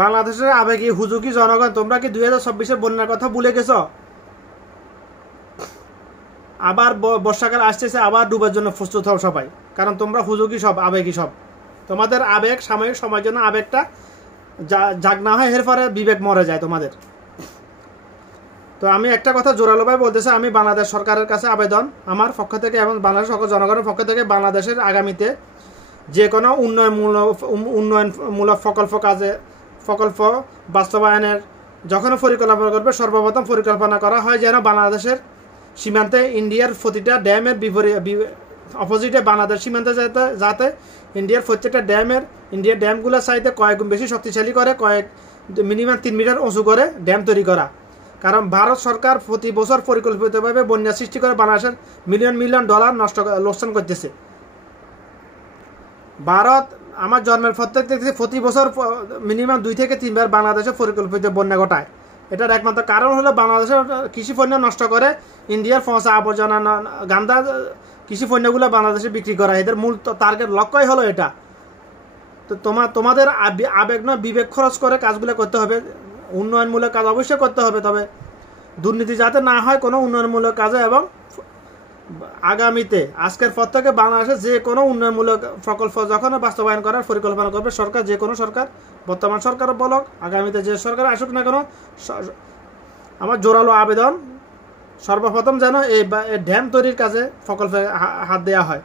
বাংলাদেশের আবেগী হুজুকি জনগণ, তোমরা কি 2026-এর বন্যার কথা ভুলে গেছ? আবার বর্ষাকাল আসতেছে, আবার ডুবার জন্য প্রস্তুত হও সবাই, কারণ তোমরা হুজুকি সব, আবেগী সব। তোমাদের আবেগ সাময়িক সময়ের জন্য আবেগটা জাগ না হয়, এর পরে বিবেক মরে যায় তোমাদের। তো আমি একটা কথা জোরালোভাবে বলতেছি, আমি বাংলাদেশ সরকারের কাছে আবেদন আমার পক্ষ থেকে এবং বাংলাদেশ সকল জনগণের পক্ষ থেকে, বাংলাদেশের আগামীতে যে কোনো উন্নয়নমূলক প্রকল্প বাস্তবায়নের যখন পরিকল্পনা করবে, সর্বপ্রথম পরিকল্পনা করা হয় যেন বাংলাদেশের সীমান্তে ইন্ডিয়ার প্রতিটা ড্যামের অপোজিটে বাংলাদেশ সীমান্তে যাতে ইন্ডিয়ার প্রত্যেকটা ইন্ডিয়ার ড্যামগুলোর চাইতে কয়েক গুণ বেশি শক্তিশালী করে, মিনিমাম 3 মিটার উঁচু করে ড্যাম তৈরি করা। কারণ ভারত সরকার প্রতি বছর পরিকল্পিতভাবে বন্যা সৃষ্টি করে বাংলাদেশের মিলিয়ন ডলার লোকসান করতেছে। ভারত আমার জন্মের প্রতি বছর মিনিমাম 2 থেকে 3 বার বাংলাদেশে পরিকল্পিত বন্যা ঘটায়। এটার একমাত্র কারণ হলো বাংলাদেশের কৃষি পণ্য নষ্ট করে ইন্ডিয়ার পচা আবর্জনা গান্দা কৃষি পণ্যগুলো বাংলাদেশে বিক্রি করা। এদের মূল টার্গেট লক্ষ্যই হলো এটা। তো তোমাদের আবেগ নয়, বিবেক খরচ করে কাজগুলো করতে হবে। উন্নয়নমূলক কাজ অবশ্যই করতে হবে, তবে দুর্নীতি যাতে না হয় কোনো উন্নয়নমূলক কাজে। এবং আগামীতে আজকের পর থেকে বাংলাদেশে যে কোনো উন্নয়নমূলক প্রকল্প যখন বাস্তবায়ন করার পরিকল্পনা করবে সরকার, যে কোনো সরকার, বর্তমান সরকার বলক, আগামীতে যে সরকার আসুক না কেন, আমার জোরালো আবেদন সর্বপ্রথম যেন এই ড্যাম তৈরির কাজে প্রকল্পে হাত দেওয়া হয়।